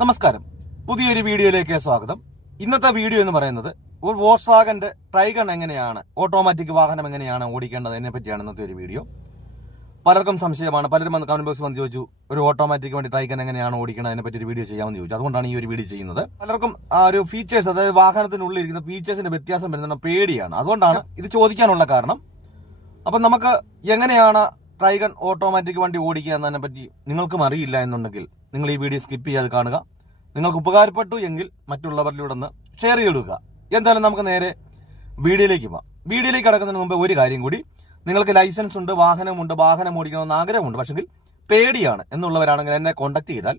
നമസ്കാരം. പുതിയൊരു വീഡിയോയിലേക്ക് സ്വാഗതം. ഇന്നത്തെ വീഡിയോ എന്ന് പറയുന്നത് ഒരു വോസ്ട്രാഗന്റെ ട്രൈഗൺ എങ്ങനെയാണ് ഓട്ടോമാറ്റിക് വാഹനം എങ്ങനെയാണ് ഓടിക്കേണ്ടത് അതിനെ പറ്റിയാണ് ഇന്നത്തെ ഒരു വീഡിയോ. പലർക്കും സംശയമാണ്. പലരും വന്ന് കമന്റ് ബോക്സ് വന്ന് ചോദിച്ചു ഒരു ഓട്ടോമാറ്റിക് വേണ്ടി ട്രൈഗൺ എങ്ങനെയാണ് ഓടിക്കുന്നത് അതിനെ പറ്റി ഒരു വീഡിയോ ചെയ്യാമെന്ന് ചോദിച്ചു. അതുകൊണ്ടാണ് ഈ ഒരു വീഡിയോ ചെയ്യുന്നത്. പലർക്കും ആ ഒരു ഫീച്ചേഴ്സ് അതായത് വാഹനത്തിനുള്ളിൽ ഇരിക്കുന്ന ഫീച്ചേഴ്സിന്റെ വ്യത്യാസം വരുന്ന പേടിയാണ്. അതുകൊണ്ടാണ് ഇത് ചോദിക്കാനുള്ള കാരണം. അപ്പം നമുക്ക് എങ്ങനെയാണ് ട്രൈഗൺ ഓട്ടോമാറ്റിക് വണ്ടി ഓടിക്കുക എന്നതിനെ പറ്റി നിങ്ങൾക്കും അറിയില്ല എന്നുണ്ടെങ്കിൽ നിങ്ങൾ ഈ വീഡിയോ സ്കിപ്പ് ചെയ്യാതെ കാണുക. നിങ്ങൾക്ക് ഉപകാരപ്പെട്ടു എങ്കിൽ മറ്റുള്ളവരിലൂടെ ഒന്ന് ഷെയർ ചെയ്തെടുക്കുക. എന്തായാലും നമുക്ക് നേരെ വീഡിയോയിലേക്ക് പോകാം വീഡിയോയിലേക്ക് കിടക്കുന്നതിന് മുമ്പ് ഒരു കാര്യം കൂടി. നിങ്ങൾക്ക് ലൈസൻസ് ഉണ്ട് വാഹനമുണ്ട് വാഹനം ഓടിക്കണമെന്ന് ആഗ്രഹമുണ്ട്. പക്ഷെങ്കിൽ പേടിയാണ് എന്നുള്ളവരാണെങ്കിൽ എന്നെ കോൺടാക്ട് ചെയ്താൽ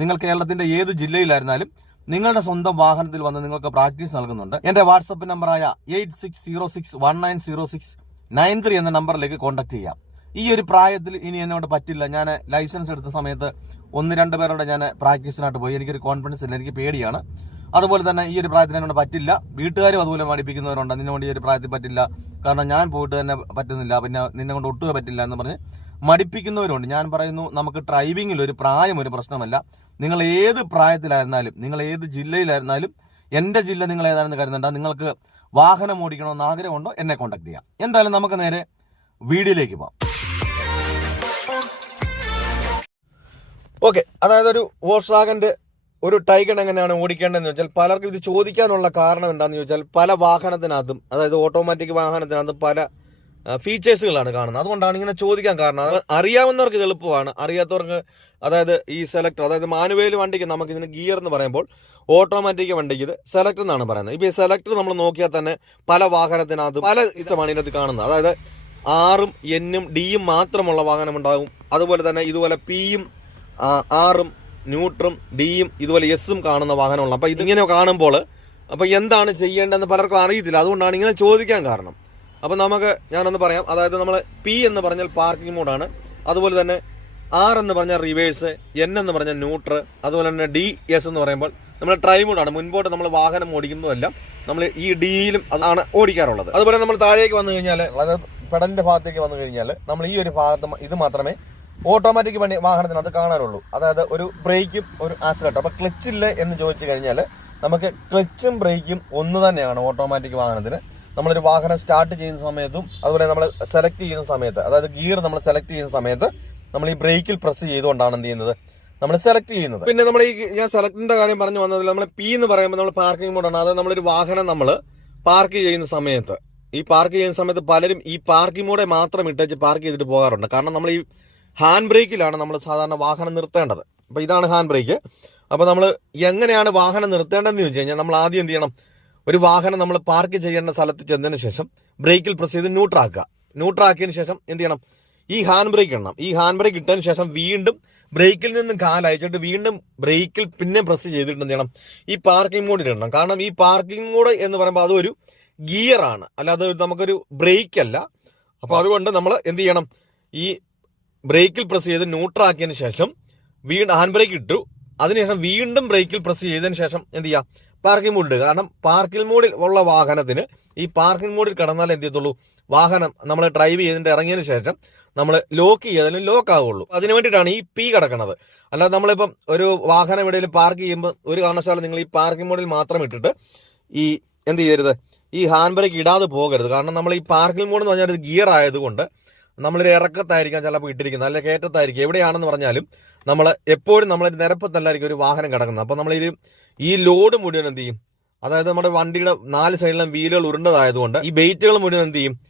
നിങ്ങൾ കേരളത്തിന്റെ ഏത് ജില്ലയിലായിരുന്നാലും നിങ്ങളുടെ സ്വന്തം വാഹനത്തിൽ വന്ന് നിങ്ങൾക്ക് പ്രാക്ടീസ് നൽകുന്നുണ്ട്. എന്റെ വാട്സപ്പ് നമ്പറായ eight six zero six one nine zero six nine three എന്ന നമ്പറിലേക്ക് കോൺടാക്ട് ചെയ്യാം. ഈ ഒരു പ്രായത്തിൽ ഇനി എന്നോട് പറ്റില്ല. ഞാൻ ലൈസൻസ് എടുത്ത സമയത്ത് ഒന്ന് രണ്ട് പേരോടെ ഞാൻ പ്രാക്ടീസിനായിട്ട് പോയി. എനിക്കൊരു കോൺഫിഡൻസ് ഇല്ല. എനിക്ക് പേടിയാണ്. അതുപോലെ തന്നെ ഈ ഒരു പ്രായത്തിൽ എന്നോട് പറ്റില്ല. വീട്ടുകാരും അതുപോലെ പഠിപ്പിക്കുന്നവരുണ്ട്. നിന്നെ കൊണ്ട് ഈ ഒരു പ്രായത്തിൽ പറ്റില്ല. കാരണം ഞാൻ പോയിട്ട് തന്നെ പറ്റുന്നില്ല. പിന്നെ നിന്നെ കൊണ്ട് ഒട്ടുക പറ്റില്ല എന്ന് പറഞ്ഞ് മടിപ്പിക്കുന്നവരുണ്ട്. ഞാൻ പറയുന്നു നമുക്ക് ഡ്രൈവിംഗിൽ ഒരു പ്രായം ഒരു പ്രശ്നമല്ല. നിങ്ങൾ ഏത് പ്രായത്തിലായിരുന്നാലും നിങ്ങൾ ഏത് ജില്ലയിലായിരുന്നാലും എന്റെ ജില്ല നിങ്ങൾ ഏതാണെന്ന് കരുതണ്ട. നിങ്ങൾക്ക് വാഹനം ഓടിക്കണമെന്ന് ആഗ്രഹമുണ്ടോ? എന്നെ കോൺടാക്ട് ചെയ്യാം. എന്തായാലും നമുക്ക് നേരെ വീഡിയോയിലേക്ക് പോകാം. ഓക്കെ അതായത് ഒരു വോൾസ്വാഗന്റെ ഒരു ടൈഗൺ എങ്ങനെയാണ് ഓടിക്കേണ്ടതെന്ന് വെച്ചാൽ പലർക്കും ഇത് ചോദിക്കാനുള്ള കാരണം എന്താണെന്ന് ചോദിച്ചാൽ പല വാഹനത്തിനകത്തും അതായത് ഓട്ടോമാറ്റിക് വാഹനത്തിനകത്തും പല ഫീച്ചേഴ്സുകളാണ് കാണുന്നത്. അതുകൊണ്ടാണ് ഇങ്ങനെ ചോദിക്കാൻ കാരണം. അറിയാവുന്നവർക്ക് ഇത് എളുപ്പമാണ്. അറിയാത്തവർക്ക് അതായത് ഈ സെലക്ടർ അതായത് മാനുവേൽ വണ്ടിക്ക് നമുക്ക് ഇതിന് ഗിയർ എന്ന് പറയുമ്പോൾ ഓട്ടോമാറ്റിക് വണ്ടിക്ക് ഇത് സെലക്ടർ എന്നാണ് പറയുന്നത്. ഇപ്പോൾ ഈ സെലക്ടർ നമ്മൾ നോക്കിയാൽ തന്നെ പല വാഹനത്തിനകത്ത് പല ഇഷ്ടമാണ് ഇതിനകത്ത് കാണുന്നത്. അതായത് ആറും എന്നും ഡിയും മാത്രമുള്ള വാഹനമുണ്ടാകും. അതുപോലെ തന്നെ ഇതുപോലെ പിയും ആറും ന്യൂട്രും ഡിയും ഇതുപോലെ എസും കാണുന്ന വാഹനമുള്ള അപ്പൊ ഇതിങ്ങനെ കാണുമ്പോൾ അപ്പൊ എന്താണ് ചെയ്യേണ്ടതെന്ന് പലർക്കും അറിയത്തില്ല. അതുകൊണ്ടാണ് ഇങ്ങനെ ചോദിക്കാൻ കാരണം. അപ്പൊ നമുക്ക് ഞാനൊന്ന് പറയാം. അതായത് നമ്മൾ പി എന്ന് പറഞ്ഞാൽ പാർക്കിംഗ് മോഡാണ് അതുപോലെ തന്നെ ആർ എന്ന് പറഞ്ഞാൽ റിവേഴ്സ് എൻ എന്ന് പറഞ്ഞാൽ ന്യൂട്രൽ അതുപോലെ തന്നെ ഡി എസ് എന്ന് പറയുമ്പോൾ നമ്മൾ ട്രൈ മോഡാണ് മുൻപോട്ട് നമ്മൾ വാഹനം ഓടിക്കുന്നതല്ല. നമ്മൾ ഈ ഡിയിലും അതാണ് ഓടിക്കാറുള്ളത്. അതുപോലെ നമ്മൾ താഴേക്ക് വന്നു കഴിഞ്ഞാൽ അതായത് പെടലിന്റെ ഭാഗത്തേക്ക് വന്നു കഴിഞ്ഞാൽ നമ്മൾ ഈ ഒരു ഭാഗത്ത് ഇത് മാത്രമേ ഓട്ടോമാറ്റിക് വണ്ടി വാഹനത്തിനകത്ത് കാണാനുള്ളൂ അതായത് ഒരു ബ്രേക്കും ഒരു ആക്സിലേറ്റർ. അപ്പൊ ക്ലച്ച് ഇല്ല എന്ന് ചോദിച്ചു കഴിഞ്ഞാൽ നമുക്ക് ക്ലച്ചും ബ്രേക്കും ഒന്ന് തന്നെയാണ് ഓട്ടോമാറ്റിക് വാഹനത്തിന്. നമ്മളൊരു വാഹനം സ്റ്റാർട്ട് ചെയ്യുന്ന സമയത്തും അതുപോലെ നമ്മൾ സെലക്ട് ചെയ്യുന്ന സമയത്ത് അതായത് ഗിയർ നമ്മൾ സെലക്ട് ചെയ്യുന്ന സമയത്ത് നമ്മൾ ഈ ബ്രേക്കിൽ പ്രസ് ചെയ്തുകൊണ്ടാണ് എന്ത് ചെയ്യുന്നത്? നമ്മൾ സെലക്ട് ചെയ്യുന്നത്. പിന്നെ നമ്മൾ ഈ ഞാൻ സെലക്ടിന്റെ കാര്യം പറഞ്ഞു വന്നതിൽ നമ്മൾ പി എന്ന് പറയുമ്പോൾ നമ്മൾ പാർക്കിംഗ് മോഡാണ് അതായത് നമ്മളൊരു വാഹനം നമ്മൾ പാർക്ക് ചെയ്യുന്ന സമയത്ത്. ഈ പാർക്ക് ചെയ്യുന്ന സമയത്ത് പലരും ഈ പാർക്കിംഗ് മോഡെ മാത്രം ഇട്ടേച്ച് പാർക്ക് ചെയ്തിട്ട് പോകാറുണ്ട്. കാരണം നമ്മൾ ഈ ഹാൻഡ് ബ്രേക്കിലാണ് നമ്മൾ സാധാരണ വാഹനം നിർത്തേണ്ടത്. അപ്പോൾ ഇതാണ് ഹാൻഡ് ബ്രേക്ക്. അപ്പോൾ നമ്മൾ എങ്ങനെയാണ് വാഹനം നിർത്തേണ്ടതെന്ന് ചോദിച്ചു കഴിഞ്ഞാൽ നമ്മൾ ആദ്യം എന്ത് ചെയ്യണം? ഒരു വാഹനം നമ്മൾ പാർക്ക് ചെയ്യേണ്ട സ്ഥലത്ത് ചെന്നതിന് ശേഷം ബ്രേക്കിൽ പ്രസ് ചെയ്ത് ന്യൂട്രാക്കുക. ന്യൂട്രാക്കിയതിന് ശേഷം എന്ത് ചെയ്യണം? ഈ ഹാൻഡ് ബ്രേക്ക് ഇടണം. ഈ ഹാൻഡ് ബ്രേക്ക് ഇട്ടതിന് ശേഷം വീണ്ടും ബ്രേക്കിൽ നിന്നും കാലയച്ചിട്ട് വീണ്ടും ബ്രേക്കിൽ പിന്നെ പ്രസ് ചെയ്തിട്ട് എന്ത് ചെയ്യണം? ഈ പാർക്കിംഗ് മോഡിൽ ഇടണം. കാരണം ഈ പാർക്കിംഗ് മോഡ് എന്ന് പറയുമ്പോൾ അതൊരു ഗിയറാണ്. അല്ലാതെ നമുക്കൊരു ബ്രേക്ക് അല്ല. അപ്പൊ അതുകൊണ്ട് നമ്മൾ എന്ത് ചെയ്യണം? ഈ ബ്രേക്കിൽ പ്രസ് ചെയ്ത് ന്യൂട്രാക്കിയതിന് ശേഷം വീണ്ടും ഹാൻഡ് ബ്രേക്ക് ഇട്ടു. അതിനുശേഷം വീണ്ടും ബ്രേക്കിൽ പ്രസ് ചെയ്തതിന് ശേഷം എന്ത് ചെയ്യുക പാർക്കിംഗ് മോഡിൽ കാരണം പാർക്കിംഗ് മോഡിൽ ഉള്ള വാഹനത്തിന് ഈ പാർക്കിംഗ് മോഡിൽ കടന്നാൽ എന്ത് ചെയ്യത്തുള്ളൂ? വാഹനം നമ്മൾ ഡ്രൈവ് ചെയ്തിട്ട് ഇറങ്ങിയതിന് ശേഷം നമ്മൾ ലോക്ക് ചെയ്താലും ലോക്ക് ആവുള്ളൂ അതിന് വേണ്ടിയിട്ടാണ് ഈ പി കിടക്കുന്നത്. അല്ലാതെ നമ്മളിപ്പം ഒരു വാഹനം എവിടെയെങ്കിലും പാർക്ക് ചെയ്യുമ്പോൾ ഒരു കാരണവശാലും നിങ്ങൾ ഈ പാർക്കിംഗ് മോഡിൽ മാത്രം ഇട്ടിട്ട് ഈ എന്ത് ചെയ്യരുത്? ഈ ഹാൻഡ് ബ്രേക്ക് ഇടാതെ പോകരുത്. കാരണം നമ്മൾ ഈ പാർക്കിംഗ് മോഡ് എന്ന് പറഞ്ഞാൽ ഗിയർ ആയതുകൊണ്ട് നമ്മളൊരു ഇറക്കത്തായിരിക്കാം ചിലപ്പോൾ ഇട്ടിരിക്കുന്നത്. അല്ലെ കയറ്റത്തായിരിക്കും. എവിടെയാണെന്ന് പറഞ്ഞാലും നമ്മൾ എപ്പോഴും നമ്മളൊരു നിരപ്പത്തല്ലായിരിക്കും ഒരു വാഹനം കിടക്കുന്നത്. അപ്പോൾ നമ്മൾ ഈ ലോഡ് മുഴുവൻ എന്ത് ചെയ്യും? അതായത് നമ്മുടെ വണ്ടിയുടെ നാല് സൈഡിലും വീലുകൾ ഉരുണ്ടതായതുകൊണ്ട് ഈ ബെയ്റ്റുകൾ മുഴുവൻ എന്ത് ചെയ്യും?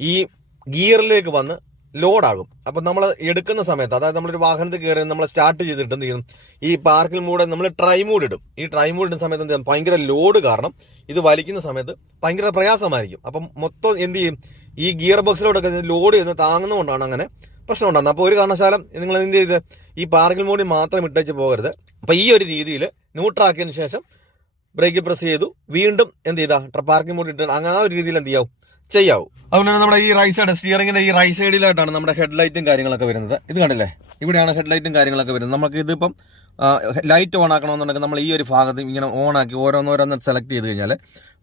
ഈ ഗിയറിലേക്ക് വന്ന് ലോഡാകും. അപ്പം നമ്മൾ എടുക്കുന്ന സമയത്ത് അതായത് നമ്മളൊരു വാഹനത്തിൽ കയറി നമ്മൾ സ്റ്റാർട്ട് ചെയ്തിട്ട് എന്ത് ചെയ്യും? ഈ പാർക്കിൽ മൂടെ നമ്മൾ ട്രൈ മൂഡ് ഇടും. ഈ ട്രൈ മൂഡ് ഇടുന്ന സമയത്ത് എന്ത് ചെയ്യും? ഭയങ്കര ലോഡ് കാരണം ഇത് വലിക്കുന്ന സമയത്ത് ഭയങ്കര പ്രയാസമായിരിക്കും. അപ്പം മൊത്തം എന്ത് ചെയ്യും? ഈ ഗിയർ ബോക്സിലോടൊക്കെ ലോഡ് ചെയ്ത് താങ്ങുന്നതുകൊണ്ടാണ് അങ്ങനെ പ്രശ്നം ഉണ്ടാകുന്നത് അപ്പോൾ ഒരു കാരണശാലം നിങ്ങൾ എന്ത് ചെയ്ത്? ഈ പാർക്കിൽ മോഡിൽ മാത്രം ഇട്ടേച്ച് പോകരുത്. അപ്പോൾ ഈ ഒരു രീതിയിൽ ന്യൂട്രാക്കിയതിന് ശേഷം ബ്രേക്ക് പ്രസ് ചെയ്തു. വീണ്ടും എന്ത് ചെയ്താ? പാർക്കിംഗ് മോഡ് ഇട്ട് അങ്ങനെ ആ ഒരു രീതിയിൽ എന്ത് ചെയ്യാവും? ചെയ്യാവും. അതുപോലെ തന്നെ നമ്മുടെ ഈ റൈറ്റ് സൈഡ് സ്റ്റിയറിംഗിന്റെ ഈ റൈറ്റ് സൈഡിലായിട്ടാണ് നമ്മുടെ ഹെഡ്ലൈറ്റും കാര്യങ്ങളൊക്കെ വരുന്നത്. ഇത് കണ്ടില്ലേ? ഇവിടെയാണ് ഹെഡ്ലൈറ്റും കാര്യങ്ങളൊക്കെ വരുന്നത്. നമുക്ക് ഇതിപ്പം ലൈറ്റ് ഓൺ ആക്കണമെന്നുണ്ടെങ്കിൽ നമ്മൾ ഈ ഒരു ഭാഗത്ത് ഇങ്ങനെ ഓൺ ആക്കി ഓരോന്നോരോന്ന് സെലക്ട് ചെയ്ത് കഴിഞ്ഞാൽ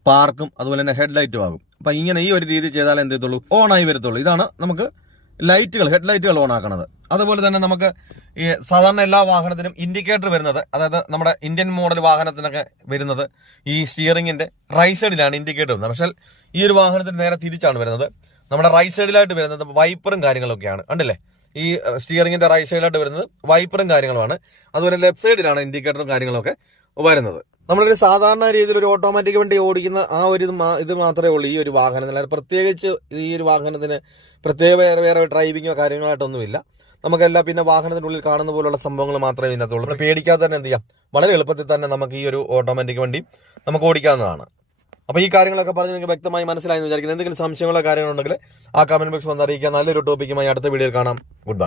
പാർക്കും അതുപോലെ തന്നെ ഹെഡ്ലൈറ്റും ആകും. അപ്പൊ ഇങ്ങനെ ഈ ഒരു രീതി ചെയ്താൽ എന്ത് ചെയ്തുള്ളൂ ഓൺ ആയി വരത്തുള്ളൂ. ഇതാണ് നമുക്ക് ലൈറ്റുകൾ ഹെഡ് ലൈറ്റുകൾ ഓൺ ആക്കണത് അതുപോലെ തന്നെ നമുക്ക് ഈ സാധാരണ എല്ലാ വാഹനത്തിനും ഇൻഡിക്കേറ്റർ വരുന്നത് അതായത് നമ്മുടെ ഇന്ത്യൻ മോഡൽ വാഹനത്തിനൊക്കെ വരുന്നത് ഈ സ്റ്റിയറിംഗിന്റെ റൈറ്റ് സൈഡിലാണ് ഇൻഡിക്കേറ്റർ വരുന്നത്. പക്ഷേ ഈ ഒരു വാഹനത്തിന് നേരെ തിരിച്ചാണ് വരുന്നത്. നമ്മുടെ റൈറ്റ് സൈഡിലായിട്ട് വരുന്നത് വൈപ്പറും കാര്യങ്ങളൊക്കെയാണ്. കണ്ടില്ലേ? ഈ സ്റ്റിയറിംഗിന്റെ റൈറ്റ് സൈഡിലായിട്ട് വരുന്നത് വൈപ്പറും കാര്യങ്ങളുമാണ്. അതുപോലെ ലെഫ്റ്റ് സൈഡിലാണ് ഇൻഡിക്കേറ്ററും കാര്യങ്ങളൊക്കെ വരുന്നത്. നമ്മളൊരു സാധാരണ രീതിയിൽ ഒരു ഓട്ടോമാറ്റിക് വണ്ടി ഓടിക്കുന്ന ആ ഒരു ഇത് മാത്രമേ ഉള്ളൂ ഈ ഒരു വാഹനത്തിന് പ്രത്യേകിച്ച് ഈ ഒരു വാഹനത്തിന് പ്രത്യേക വേറെ വേറെ ഡ്രൈവിങ്ങോ കാര്യങ്ങളായിട്ടൊന്നുമില്ല. നമുക്കെല്ലാ പിന്നെ വാഹനത്തിന്റെ ഉള്ളിൽ കാണുന്ന പോലുള്ള സംഭവങ്ങൾ മാത്രമേ ഇതിനകത്തുള്ളൂ. നമ്മൾ പേടിക്കാതെ തന്നെ എന്ത് ചെയ്യാം? വളരെ എളുപ്പത്തിൽ തന്നെ നമുക്ക് ഈ ഒരു ഓട്ടോമാറ്റിക് വണ്ടി നമുക്ക് ഓടിക്കാവുന്നതാണ്. അപ്പോൾ ഈ കാര്യങ്ങളൊക്കെ പറഞ്ഞ് നിങ്ങൾക്ക് വ്യക്തമായി മനസ്സിലായെന്ന് വിചാരിക്കുന്നത് എന്തെങ്കിലും സംശയങ്ങളോ കാര്യങ്ങളുണ്ടെങ്കിൽ ആ കമന്റ് ബോക്സ് വന്ന് അറിയിക്കുക. നല്ലൊരു ടോപ്പിക്കുമായി അടുത്ത വീഡിയോയിൽ കാണാം. Good bye